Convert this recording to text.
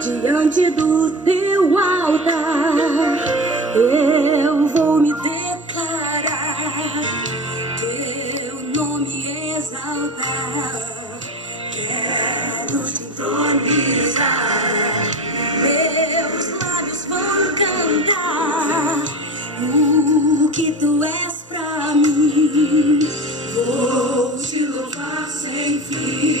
Diante do teu altar, eu vou me declarar, teu nome exaltar. Quero te entronizar, meus lábios vão cantar o que tu és pra mim. Vou te louvar sem fim.